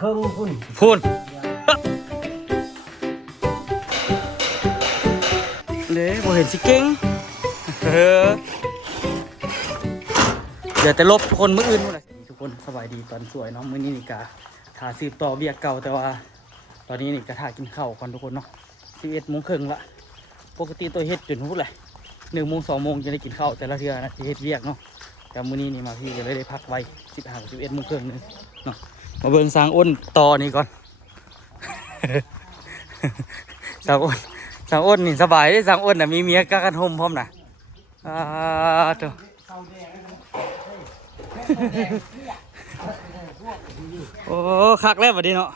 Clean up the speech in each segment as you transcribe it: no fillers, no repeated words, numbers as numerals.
เครื่องพุ่นพูนเด้บ่เห็นสิเก่งเดี๋ยวแต่ลบทุกคนมื้ออื่นหมดเลยทุกคนสบายดีตอนสวยเนาะมื้อนี้นี่กะถ่าสืบต่อเบียกเก่าแต่ว่าตอนนี้นี่กะถ่ากินข้าวก่อนทุกคนเนาะ11:30ละปกติตัวเฮ็ดจนพูดเลย1:00 2:00จะได้กินข้าวแต่ละเทื่อนะที่เฮ็ดเวียกเนาะแต่มื้อนี้นี่มาพี่ก็เลยได้พักไว้11:30นึงเนาะมาเบิ่งสร้างอ้นต่อนี่ก่อน สร้างอ้นนี่สบายได้สร้างอ้นน่ะมีเมียกักกันห่มพร้อมน่ะเจ้าโอ้คักแล้วบัดนี้เนาะ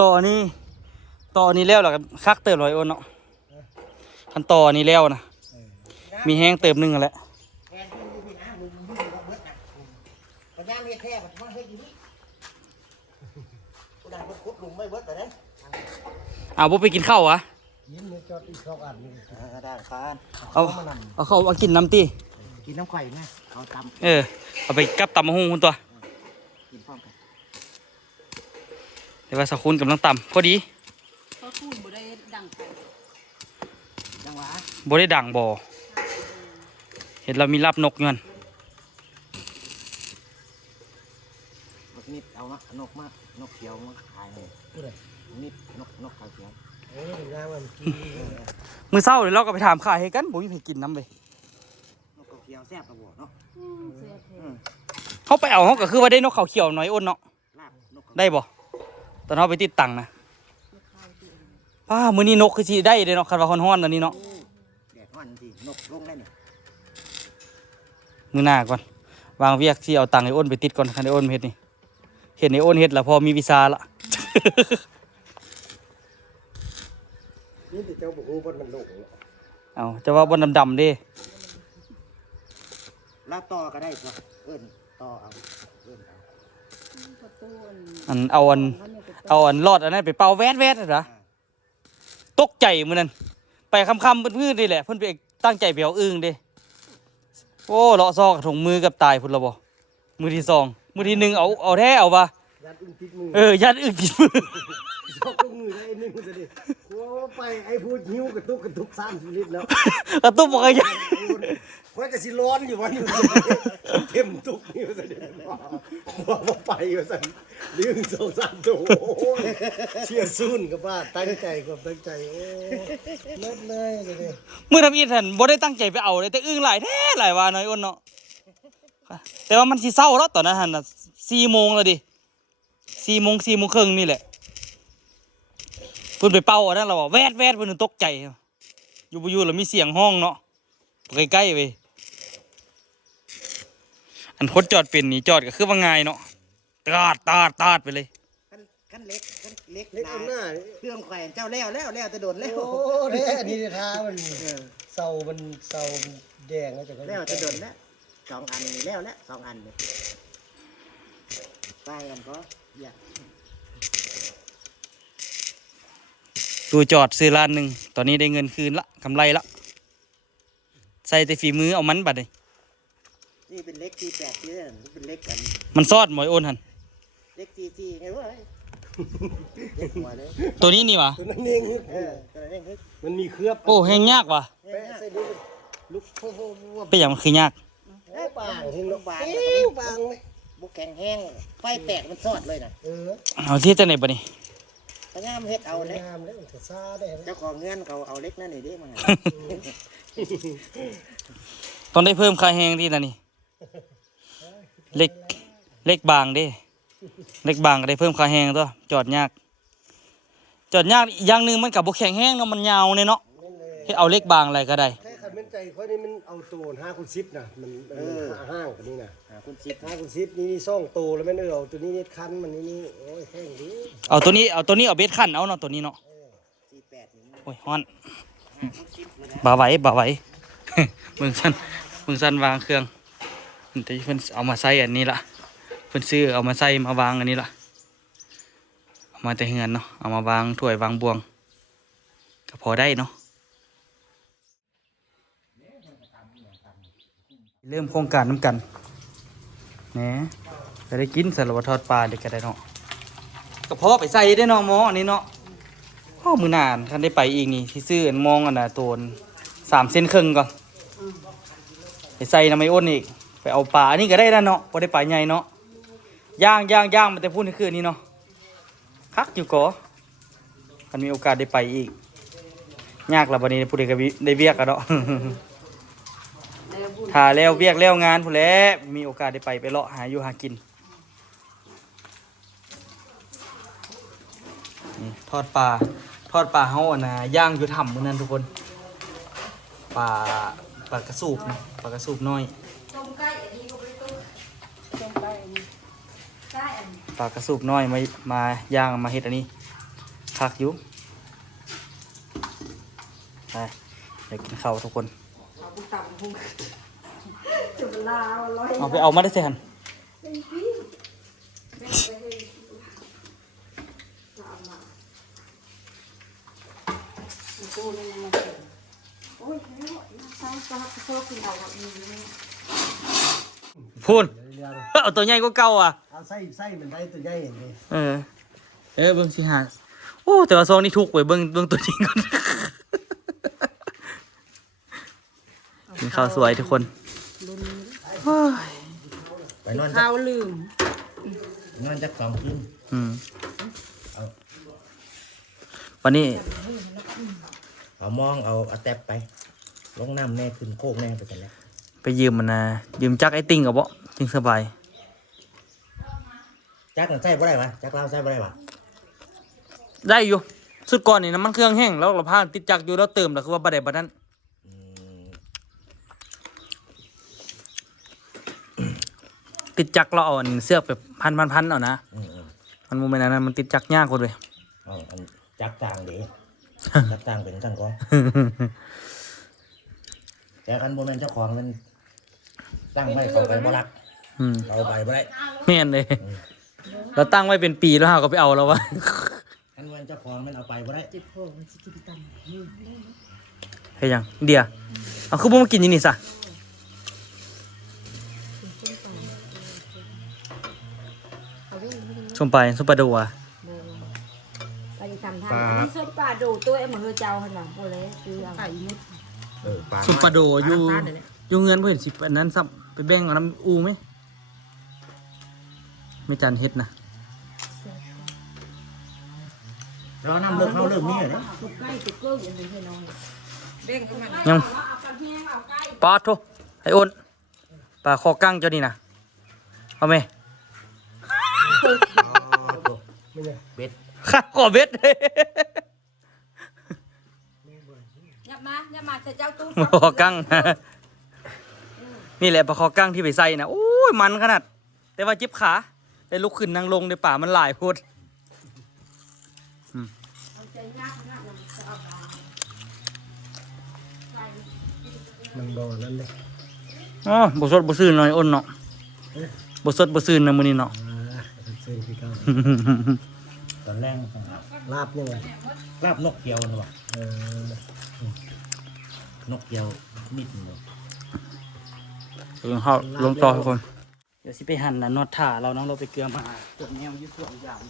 ต่อนี้แล้วล่ะคักเติมร้อยอ้นเนาะคันต่อนี้แล้วนะมีแห้งเติมนึงกันแหละเอาบ่ไปกินข้าววะเอาเข้าเอากินน้ำตีกินน้ำไข่นะเอาตำเอาไปกับตำมะฮุ่งคุณตัวกินพร้อมกันเดี๋ยวว่าสักคุณกำลังตำพอดีเพราะคุณบ่ได้ดังไปจังหวะบ่ได้ดังบ่เห็นเรามีรับนกเงินนิดเอามานกเขียวมาขายเลยนิดนกขาวเขียวมือเศร้าเลยเราก็ไปถามขายให้กันบ่มีใครกินน้ำไปนกขาวเขียวแซ่บกระบอกเนาะเขาไปเอาเขาก็คือว่าได้นกเขาเขียวน้อยอ้นเนาะได้บ่ตอนเขาไปติดตังนะป้ามื้อนี้นกคือสิได้เลยเนาะคันว่าฮ้อนๆอันนี้เนาะแดดฮ้อนสินกลงได้เนี่ยมื้อหน้าก่อนวางเวียกสิเอาตังค์ให้อ้นไปติดก่อนคันไอ้อ้นเฮ็ดนี่เห็นไอ้อ้นเฮ็ดแล้วพอมีวีซ่าละนี่เจ้าบุกบนมันลงเอาจะว่าบนดำๆดิลาต่อก็ได้ก็ต่อเอาเอาอันรอดอันนั้นไปเป่าแวดเหรอตกใจมื้อนั้นไปค่ำๆพื้นๆนี่แหละเพิ่นไปตั้งใจไปเอาอึ่งเด้โอ้เลาะซอกถุงมือกับตายพุ่นละบ่มือที่2มือที่1เอาแท้เอาป่ะยัดอึ่งติดมือยัดอึ่งติดมือชอบมือได้นึงซะดิโอ้ไปไอ้พูดหิ้วกระตุก3 ลิตรแล้วกระตุกบ่ก็ยัดค่อยก็สิร้อนอยู่วันนี้เต็มตุกนี่ซะดิบ่ไปว่าซั่นลืม2-3ตัวเชี่ยซุนกับว่าตั้งใจโอ้ลดเลยนี่มื้อทำอีท่านบ่ได้ตั้งใจไปเอาเลยแต่อึ่งหลายแท้หลายว่าน้อยอ้นเนาะแต่ว่ามันสิเช้าแล้วตอนนั้นหั่นน่ะ 4:00 แล้วดิ 4:00 ครึ่งนี่แหละเพิ่นไปเป่าอันนั้นเราว่าแวดเพิ่นตกใจอยู่บ่อยู่แล้วมีเสียงห้องเนาะใกล้ๆเว้ยอันคนจอดเป็นนี่จอดก็คือว่าง่ายเนาะตาดไปเลยกันเล็กหน้าเครื่องแขวนเจ้าแล้วจะโดนแล้วโอ้แท้อันนี้ท้ามันเสาแดงแล้วจะโดนแล้ว2 อันนี่แล้ว2 อันเลยไปกันก็อยากตัวจอดซื้อล้านหนึ่งตอนนี้ได้เงินคืนละกำไรละใส่แต่ฝีมือเอามันบัดเลยนี่เป็นเล็กที่8ที่เป็นเล็กกันมันซอดหมอยโอนหันเล็กที่ไงวะตัวนี้นี่วะตัวนั้นเองมันมีเครือบโอ้แห้งยากว่ะไปอย่างมันคือยากบางทิ้งลูกบางเลยบุกแข็งแห้งไฟแตกมันซอดเลยนะเอาที่จะไหนบ่นี่พยายามเฮ็ดเอาเลยเจ้าของเงินเขาเอาเล็กนั่นนี่ดิมาต้องได้เพิ่มค่าแห้งที่นั่นนี่เล็กบางดิเล็กบางก็ได้เพิ่มค่าแห้งตัวจอดยากอย่างนึงมันกับบุกแข็งแห้งเนาะมันยาวเนี่ยเนาะให้เอาเล็กบางอะไรก็ได้แค่ขันเป็นใจค่อยนี่มันเอาโตน5x10นะมันห้างกันนี่นะ5x10นี่2 โตแล้วแม่นเอาตัวนี้นิดคันมันนี่โอ้ยแห้งดีเอาตัวนี้เอาเบ็ดขั้นเอาเนาะตัวนี้เนาะ48นี่โอ้ยฮ้อนบ่ไหวเมืองสั้นวางเครื่องแต่เพิ่นเอามาใส่อันนี้ละเพิ่นซื้อเอามาใส่มาวางอันนี้ละเอามาแต่เฮือนเนาะเอามาวางถ้วยวางบวงก็พอได้เนาะเริ่มโครงการน้ำกันแหน ก็ได้กินสารวัตรทอดปลาเด็กก็ได้เนาะกระเพาะไปใส่ได้เนาะหมออันนี้เนาะพ่อมือนานท่านได้ไปอีกนี่ที่ซื้ออันมองอันน่ะตัว3 เซนครึ่งก่อนไปใส่น้ำไม่อ้นอีกไปเอาปลาอันนี้ก็ได้แล้วเนาะพอได้ปลาใหญ่เนาะย่างมันจะพูดในคืนนี้เนาะคักอยู่ก่อมันมีโอกาสได้ไปอีกยากละวันนี้ผู้ใดก็ได้เวียกกันเนาะ ถ้าแล้วเวียกแล้วงานผู้นแหล้วมีโอกาสได้ไปเลาะหาอยู่หากินนี่ทอดปลาเฮาอ่ะนะย่างอยู่ถ้ำมื้อนั้นทุกคนปลากระสูบนะปลากระสูบน้อย ต้มไก่อันนี้ก็ไปต้มไก่อันนี้ไก่อันนี้ ปลากระสูบน้อยมาย่างมาเฮ็ดอันนี้คักอยู่ไปเดี๋ยวกินข้าวทุกคน เอาบุตับหุ้มจุดลาร้อย เอาไปเอามาได้สิหัน เป็นปีแม่ไปให้เอามาดูเลยมันโอ้ยแล้วใส่ปลาโซ่กินเอาแบบนี้ พูน เอาตัวใหญ่ก็เก่าอ่ะ เอาไส้มันได้ตัวใหญ่อย่างนี้ เบิ่งสิหาโอ้แต่ว่าซองนี่ทุกข์ไว้เบิ่งตัวจริงก่อน กินข้าวสวยทุกคน ไปนอน ข้าวลืม นอนจัก2 คืน วันนี้ เอามองเอาแตบไปลงน้ำแน่ขึ้นโคกแน่ไปกันแล้ว ไปยืมมันนะยืมจักไอ้ติ่งกับบ่ติ่งสบาย จักนั่นใส่บ่ได้ปะจักเราใส่บ่ได้ปะ ได้อยู่สุดก่อนนี่น้ำมันเครื่องแห้งแล้วเราพาติดจักรอยู่แล้วเติมแล้วคือว่าบ่ได้บ่นั้นติดจักรเราเอาอันเสือกแบบพันเอานะมันโมเมนต์นั้นมันติดจักรยากกว่าเลย เอาอันจักต่างเด้ จักต่างเป็นกันก่อนแต่คันบ่แม่นเจ้าของมันตั้งไว้เขาไปบ่รักเอาไปบ่ได้ แม่นเลยเราตั้งไว้เป็นปีแล้วเราก็ไปเอาแล้ววะ คันบ่แม่นเจ้าของมันเอาไปบ่ได้ จิบโผล่มันจะกินตัน เฮ้ยยังเดียเอาคือบ่มากินอยี่นี่ซะส้มปลาโดอ่ะ ไปทำท่านี่ส้มปลาดูตัวเอ็มเหมือนเจ้าขนาดโอ้เลยคือไก่มุด ปลา ส้มปลาโดอยู่เงินเพื่อนสิอันนั้นซ้ำไปแบ่งเอาน้ำอูไหมไม่จานเฮ็ดนะ รอน้ำเลิกเข้าเริ่มนี่เหรอ ตุกไก่ตุกเกลืออย่างนี้ให้น้องเบ่งขึ้นมา ยังปลาโทไอ้อ้นปลาคอกั้งเจ้านี่นะเอาไหม เป็ด ข้าขอเบ็ด ยับมาเจ้าตู้ ปลาคอกั้ง นี่แหละปลาคอกั้งที่ไปใส่นะโอ้ยมันขนาดแต่ว่าเจ็บขาได้ลุกขึ้นนั่งลงในป่ามันหลายโพด มันบ่นั่นเลย อ๋อบสดบซื่นหน่อยอ้นเนาะบสดบซื่นนะมื้อนี้เนาะ ซื้อพี่ก้าวตอนแรกลาบยังไงลาบนกเกียวนะวะนกเกียวมิดเลย ลงต่อทุกคนเดี๋ยวสิไปหั่นนะนวดถ่าเราเนาะเราไปเกลือมาตัวแมวยืดส่วนอย่าง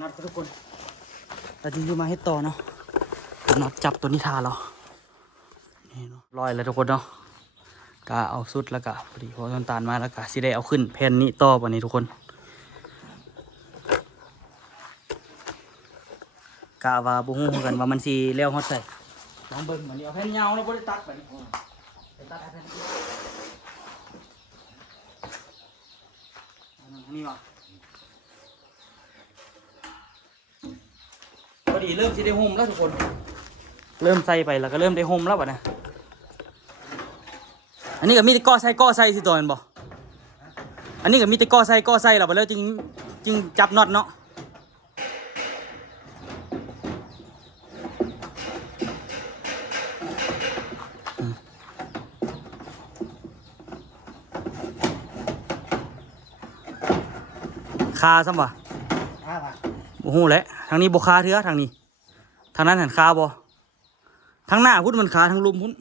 น็อตทุกคนเราจริงๆมาให้ต่อเนาะน็อตจับตัวนี้ทาเรานี่เนาะลอยเลยทุกคนเนาะกะเอาสุดแล้วกะพอดีพอต้นตาลมาแล้วกะสิได้เอาขึ้นแผ่นนี้ต่อวันนี้ทุกคนกะว่าบุ้งกันว่ามันสีเลี้ยวฮอดใส่ลองเบิ่งมันนี้เอาแผ่นยาวแล้วบ่ได้ตัดไปนี่ไปตัดแผ่นนี่วะพอดีเริ่มสิได้ห่มแล้วทุกคนเริ่มใส่ไปแล้วก็เริ่มได้ห่มแล้ววะนะอันนี้ก็มีแต่ก่อใส่สิตัวมันบ่อันนี้ก็มีแต่ก่อใส่แล้วไปแล้วจึงจับน็อตเนาะคาซ้ำบ่โอ้โหแหละทางนี้บ่คาเถื่อทางนี้ทางนั้นหันคาบ่ทางหน้าพุ่นมันคาทางลุมพุ่น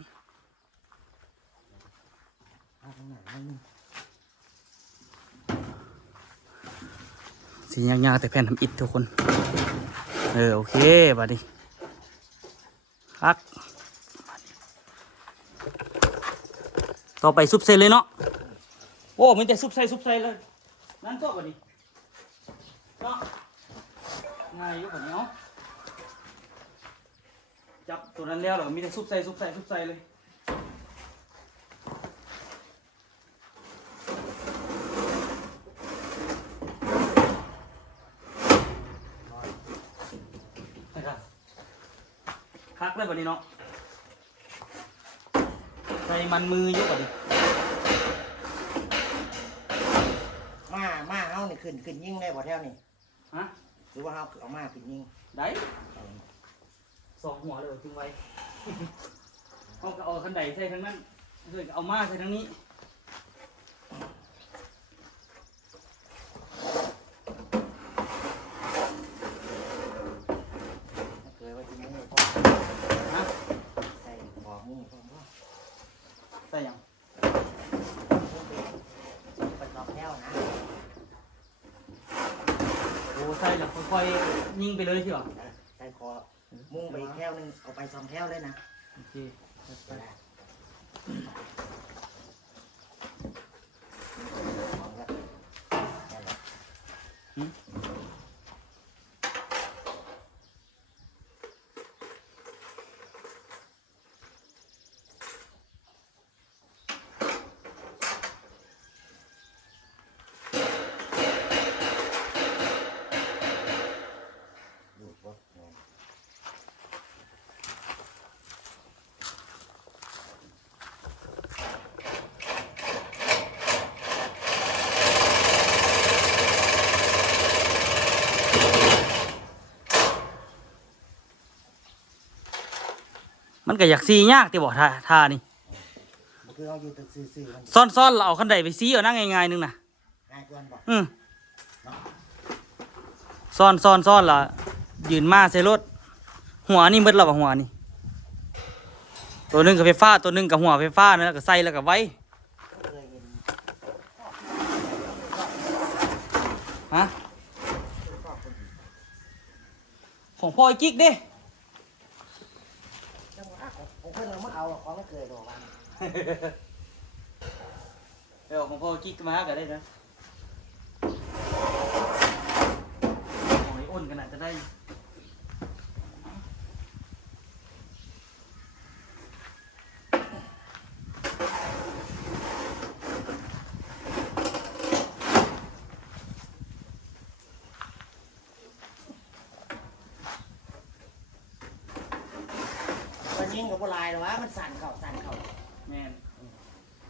สียากๆแต่แผ่นทำอิฐทุกคนโอเคบัดนี้ครับต่อไปซุปเซนเลยเนาะโอ้มันจะซุปใส่เลยนั่นตัวบัดนี้เนาะง่ายอยู่บัดนี้เนาะจับตัวนั้นแล้วเหรอมีแต่ซุปใส่เลยคักเลยบัดนี้เนาะใส่มันมือเยอะกว่าดิมาเอานี่ขึ้นยิ่งได้บ่แถวนี่ฮะหรือว่าเอามาขึ้นยิ่งได้สองหัวเลยจึงไว้เขาก็เอาขันไดใส่ทั้งนั้นเลยเอามาใส่ทั้งนี้เคยว่าที่นี่ฮะใส่หัวมุ้งพ่อใส่ยังไปรอบแถวนะโอ้ใส่แล้วค่อยๆยิงไปเลยใช่หรอใส่คอมุ้งไปแถวนึงเอาไป2 แถวเลยนะโอเคมันก็อยากซียากที่บอกท่านี่คือเอาอยู่ตึกซื่อซ่อนเราเอาขันไดไปซีเอานั่งง่ายๆนึงนะง่ายกว่าบ่ซ่อนละยืนมาใส่รถหัวนี่มืดแล้วหัวนี่ตัวนึงกับไฟฟ้าตัวนึงกับหัวไฟฟ้านะก็ใส่แล้วก็ไว้ฮะของพ่อไอ้กิ๊กดิของเพื่อนเราไม่เอาของไม่เคยบอกว่าของพ่อกิ๊กมาก็ได้นะโอ้ยอ้นขนาดจะได้ยิ่งกับโบราณหรอวะมันสั่นเข่าแม่น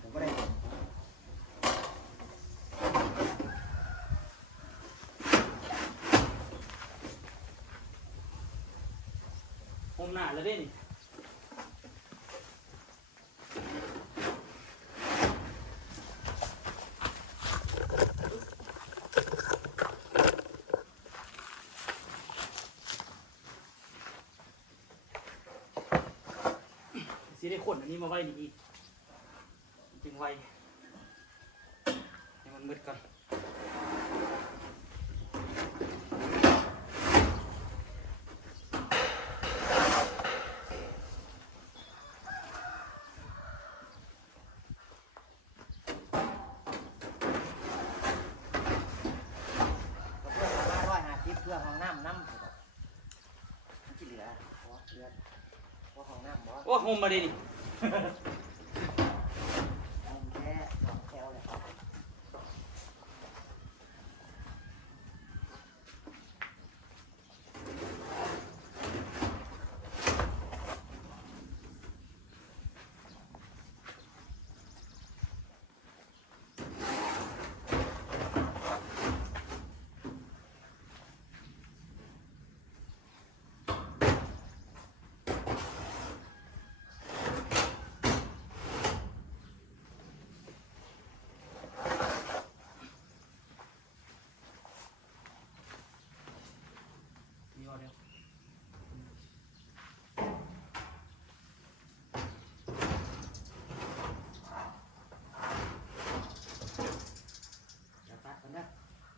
ผมก็ได้ผมหนาแล้วดิ สิได้ขนอันนี้มาไว้ดีจึงไว้ให้มันมืดก่อน ว่าของน้ำบ่ โอ้โหมาดิดิ ของแค่สองแถวเลย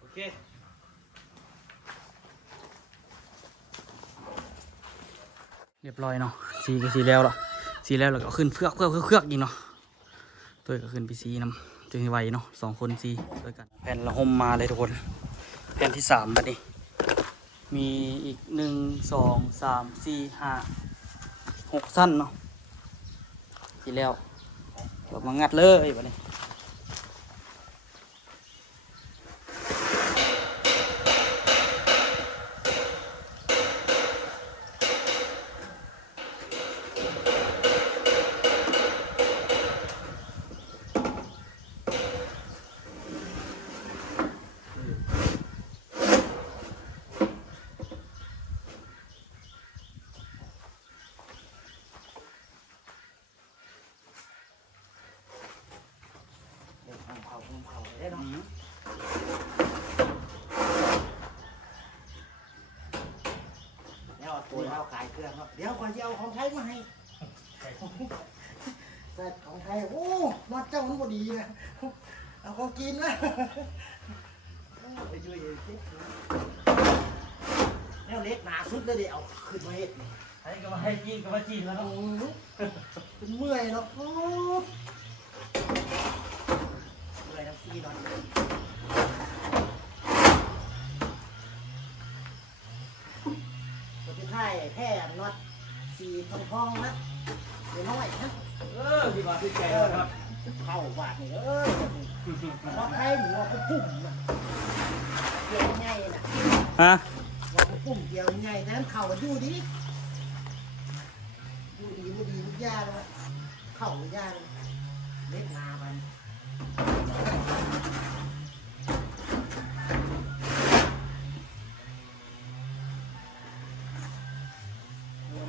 โอเคเรียบร้อยเนาะสีก็สีแล้วล่ะสีแล้วเราก็ขึ้นเครือกอีกเนาะตัวก็ขึ้นไปสีน้ำจึงไวเนาะ2 คนสีด้วยกันแผ่นละห่มมาเลยทุกคนแผ่นที่3บัดนี้มีอีก1 2 3 4 5 6สั้นเนาะสีแล้วเรามางัดเลยบัดนี้แล้วตัวเราขายเครื่องเนาะเดี๋ยวก่อนจะเอาของไทยมาให้แต่ของไทยโอ้มาเจ้ามันก็ดีนะเอาของกินนะไปช่วยเช็คแล้วเล็กหนาสุดเลยเดี๋ยวเอาขึ้นมาเฮ็ดนี่ ให้ก็มาให้กินก็มาจีนแล้ว โอ้ เนาะ เป็นเมื่อยเนาะโอ้เมื่อยน้ำซีนอนตัวที่ท้ายแค่น็อตสีทองนะเดี๋ยวน้อยนะ พี่บาพี่แกครับ เข้าบาทนี่พอไทยหมูเขาปุ่มน่ะเกี่ยวง่ายน่ะ ฮะ ว่าเขาปุ่มเกี่ยวง่ายแต่นั้นเข่ามันอยู่ดีบุดียาเลยเข่ามันยาเลยเล็กนาไป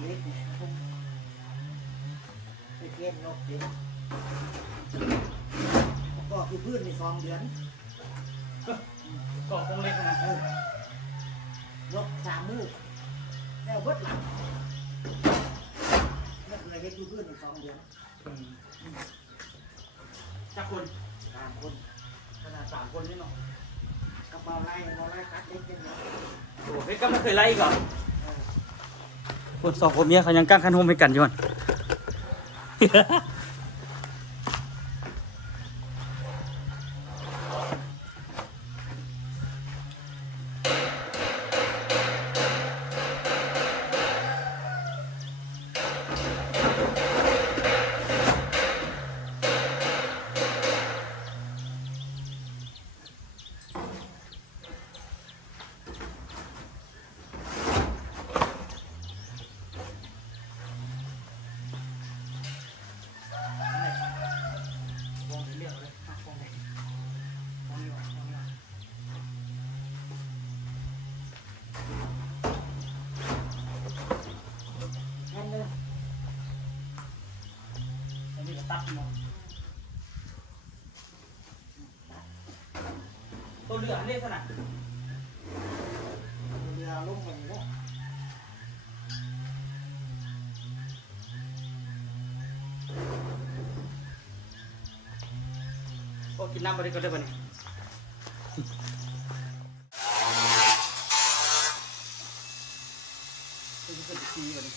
เล็กไปเก็บนกดิก็คือพื้นใน2 เดือน ก็คงเล็กนะ ยก3 มื้อแล้วเบิดหลังแล้วเลยเฮ็ดอยู่พื้นใน2 เดือน จักคน 3 คน ขนาด3 คนนี่เนาะ กับเบาไล่ตัดเล็กเป็นเนาะ โอ้เฮ้ยก็ไม่เคยไล่ก่อนคน2 คนเมียเขายังกั้งคันโฮมให้กันอยู่มัน แค่เลย อันนี้ก็ตัดเนาะตัวเหลืออันนี้ขนาด เรือลงไปเนาะ โอ้กินน้ำไปดีก็ได้ป่ะเนี่ยเป็นสีแบบนี้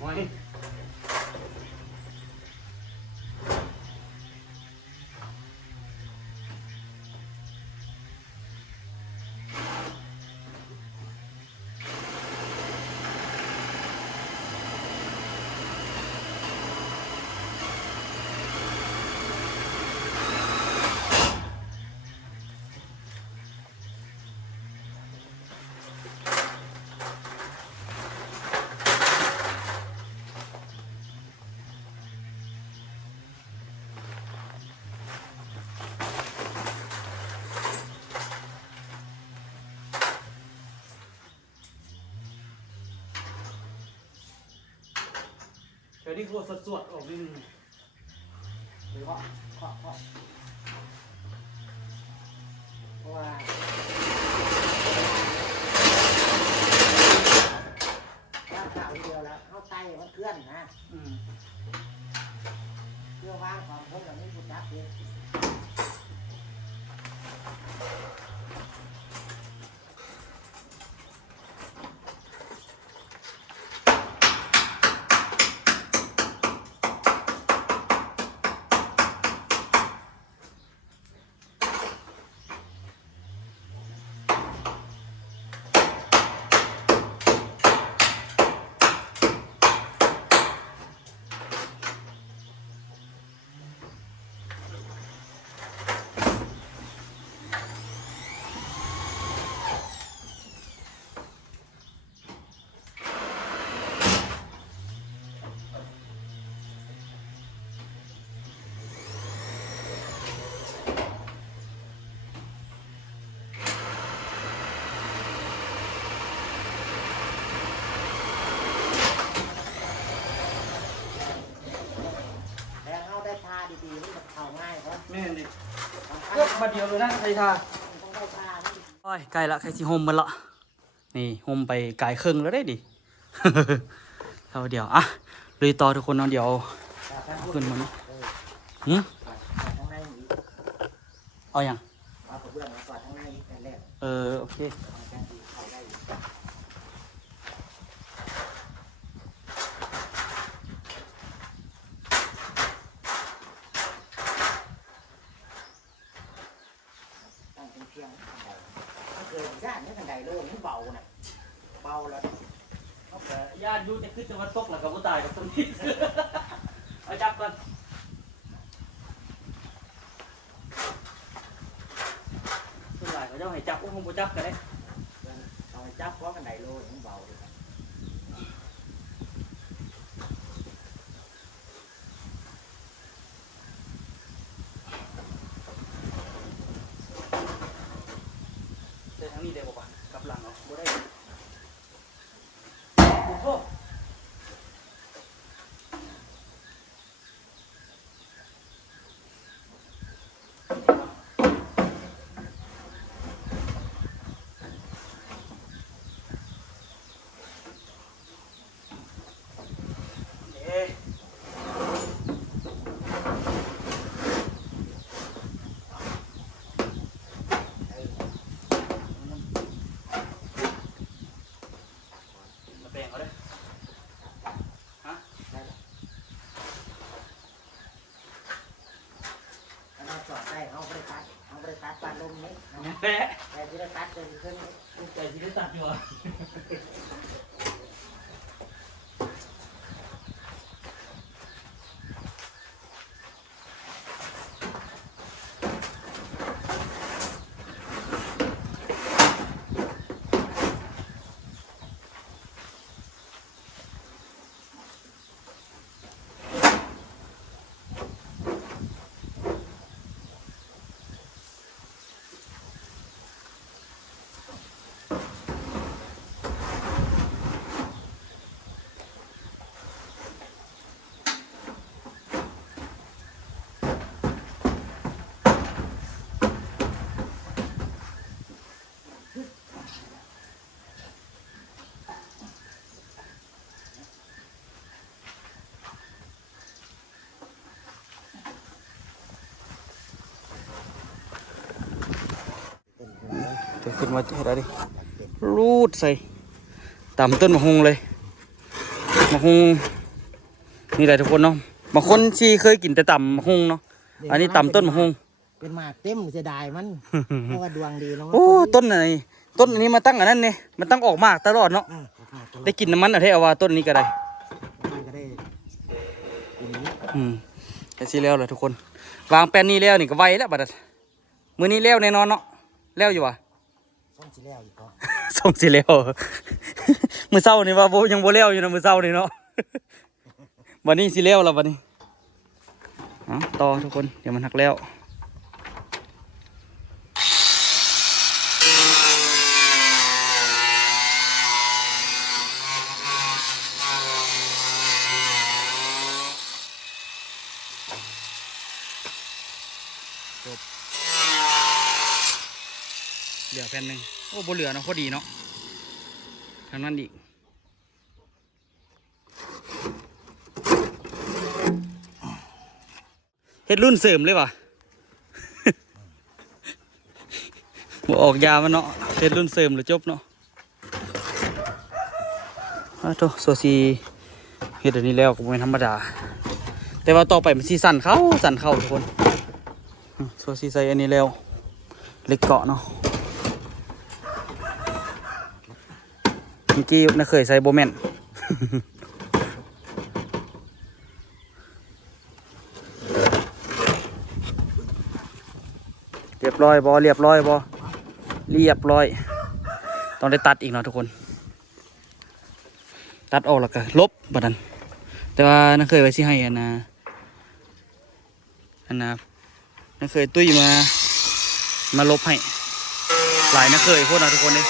โอ้ยเดี๋ยวนี้โคตรสวดๆออกนิดนึงเดี๋ยวเคาะเพราะว่าย่างข่าวเดียวแล้วเข้าไตมันเคลื่อนนะเพื่อวางของพวกเราไม่ถูกจับเลยแล้วเข้าได้ทาดีๆนี่มันเข้าง่ายเพราะ แม่นี่เลือกมาเดียวเลยนะไทยทา ต้องได้ทานี่ โอ้ยใกล้ละใครสิโฮมมันละนี่โฮมไปไกลครึ่งแล้วได้ดิ เอาเดี๋ยวอ่ะเลยต่อทุกคนเอาเดี๋ยวขึ้นมานี่หืม ข้างในอีก เอาอย่าง เอากระเบื้องมาก่อนข้างในอีกแต่แรก โอเค เอาแค่ดีเข้าได้อีกตั้งเป็นเพียงบันไดมันเกิดด้านนี้บันไดโล่งมันเบาน่ะเบาแล้ว ญาติยูจะขึ้นจะมาตกหลังกับผู้ตายกับตรงนี้ เอาจับก่อนส่วนใหญ่เขาจะให้จับอุ้มผู้จับกันเลย เอาไปจับเพราะบันไดโล่งมันเบาเลย เดินทางนี้ได้บอกว่ากับหลังเอาบ่ได้โอ้โหเอ๊ะมาแปลงเขาเลยฮะ แล้วเราสอดได้เอาไปตัดปลาลมนี้ แปะ แต่ที่เราตัดจะขึ้น ใจที่ได้ตัดอยู่อ่ะ เดี๋ยวขึ้นมาให้ได้ดิรูดใส่ต่ำต้นมะฮงเลย มะฮุงนี่แหละทุกคนเนาะบางคนที่เคยกินแต่ตำมะฮุงเนาะอันนี้ตำต้นมะฮุง เป็นหมากเต็มเสียดายมันเพราะว่าดวงดีเนาะ โอ้ต้นไหนต้นอันนี้มาตั้งอันนั้นเนี่ยมันตั้งออกมากตลอดเนาะ ออกมาตลอด ได้กินน้ำมันอะไรเอาว่าต้นนี้ก็ได้ มันก็ได้กินนี้ แต่สิแล้วเลยทุกคนวางแปลนนี้แล้วนี่ก็ไวแล้วบัดนี้มื้อนี้แล้วแน่นอนเนาะแล้วอยู่วะ ส้มสีแล้วอีกก็ ส่งสิแล้ว มื้อเช้านี่ว่าบ่ยังบ่แล้วอยู่นะมื้อเช้านี่เนาะ วันนี้สิแล้วแล้ววันนี้ต่อทุกคนเดี๋ยวมันหักแล้วเหลือแผ่นหนึ่งโอ้บ่เหลือเนาะพอดีเนาะทางนั้นอีกเฮ็ดรุ่นเสริมเลยว่ะ บ่ออกยามันเนาะเฮ็ดรุ่นเสริมหรือจบเนาะโตโซซีเฮ็ดอันนี้แล้วก็บ่แม่นธรรมดาแต่ว่าต่อไปมันสิสั่นเข้าทุกคนโซซีใส่อันนี้แล้วเล็กเกาะเนาะเมื่อกี้น่าเคยใส่โบแมน เรียบร้อยบอเรียบร้อยบอเรียบร้อยต้องได้ตัดอีกเนาะทุกคนตัดออกแล้วก็ลบบัดนั้นแต่ว่าน่าเคยไว้สิให้อันน่าเคยตุ้ยมาลบให้หลายน่าเคยพวกเราทุกคนเลย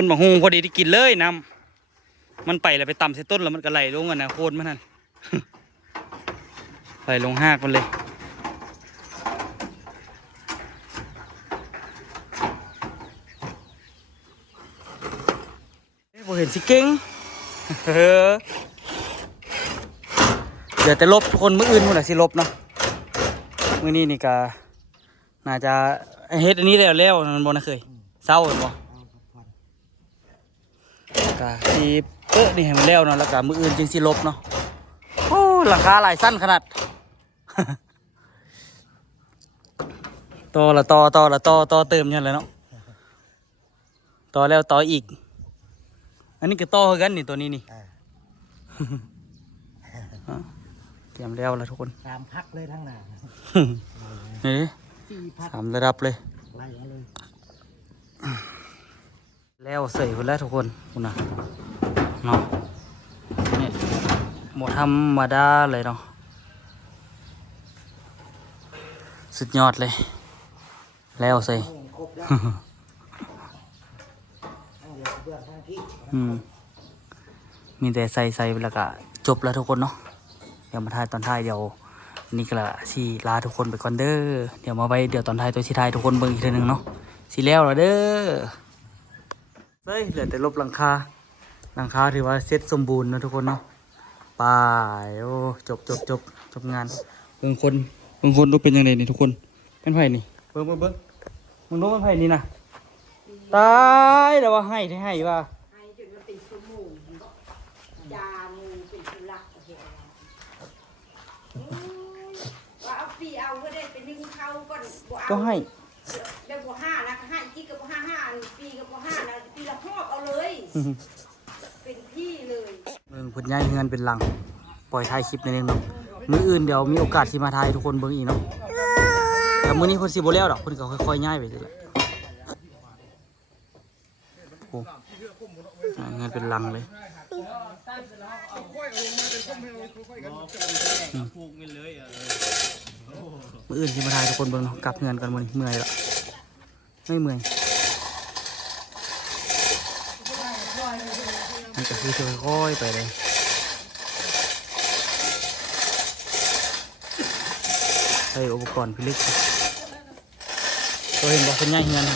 ต้นมะฮุงพอดีที่กินเลยน้ำมันไปแล้วไปต่ำใส่ต้นแล้วมันก็ไหลลงกันนะโคนมันนั่น ไหลลงหากมันเลยพอเห็นสิเก่ง เดี๋ยวแต่ลบทุกคนมื้ออื่นมื้อไหนสิลบเนาะมื้อนี้นี่ก็น่าจะเฮ็ดอันนี้แล้วมันบ่น่าเคยเศร้าเห็นบ่ก็สินี่ให้มันแล้วเนาะแล้วก็มื้ออื่นจึงสิลบเนาะโอ้หลังคาหลายสั้นขนาด ต่อละต่อเติมยันเลยเนาะต่อแล้วต่ออีกอันนี้ก็ต่อกันนี่ตัวนี้นี่ เตรียมแล้วทุกคน 3 พักเลยทั้งหน้า นี่ 4 พัก 3 ระดับเลย ไล่มาเลย แล้วใส่หมดแล้วทุกคนคุณนะเนาะนี่หมดธรรมดาเลยเนาะสุดยอดเลยแล้วใส่ ครบแล้วทั้งเดียวเบื้องทั้งที่ มีแต่ใส่ไปแล้วก็จบแล้วทุกคนเนาะเดี๋ยวมาถ่ายตอนท้ายเดี๋ยวนี่ก็ละสิลาทุกคนไปก่อนเด้อเดี๋ยวมาไว้เดี๋ยวตอนท้ายตัวสิท้ายทุกคนเบิ่งอีกทีนึงเนาะสิแล้วเด้อเฮ้ยเหลือแต่ลบหลังคาถือว่าเสร็จสมบูรณ์นะทุกคนเนาะไปโอ้จบงานบางคนดูเป็นยังไงนี่ทุกคนเป็นไผ่นี่เบิ่งมึงดูเป็นไผ่นี่นะตายแล้วว่าให้ว่า ให้จนมันเป็นชั่วโมงยางูเป็นทุลักโอ้โหว่าเอาปีเอาก็ได้เป็นนึ่งเข้าก่อนบ่เอา ก็ให้ เดี๋ยวบ่ห้านะก็ให้จี้กับบ่ห้าปีกับบ่ห้านะปีละหอบเอาเลย เป็นพี่เลย เบิ่งผลย้ายเงินเป็นหลังปล่อยถ่ายคลิปในนี้เนาะมื้ออื่นเดี๋ยวมีโอกาสสิมาถ่ายทุกคนเบิ่งอีกเนาะแต่มื้อนี้เพิ่นสิบ่แล้วดอกเพิ่นก็ค่อยๆย้ายไปซื่อแหละโอ้เงินเป็นหลังเลยมื้ออื่นสิมาถ่ายทุกคนเบิ่งเนาะกลับเงินกันมื้อนี้เมื่อยละ ไม่เมื่อยมันก็คือค่อยๆไปเลยใส่อุปกรณ์พิลึกตัวเห็นบอกเป็นใหญ่เงิน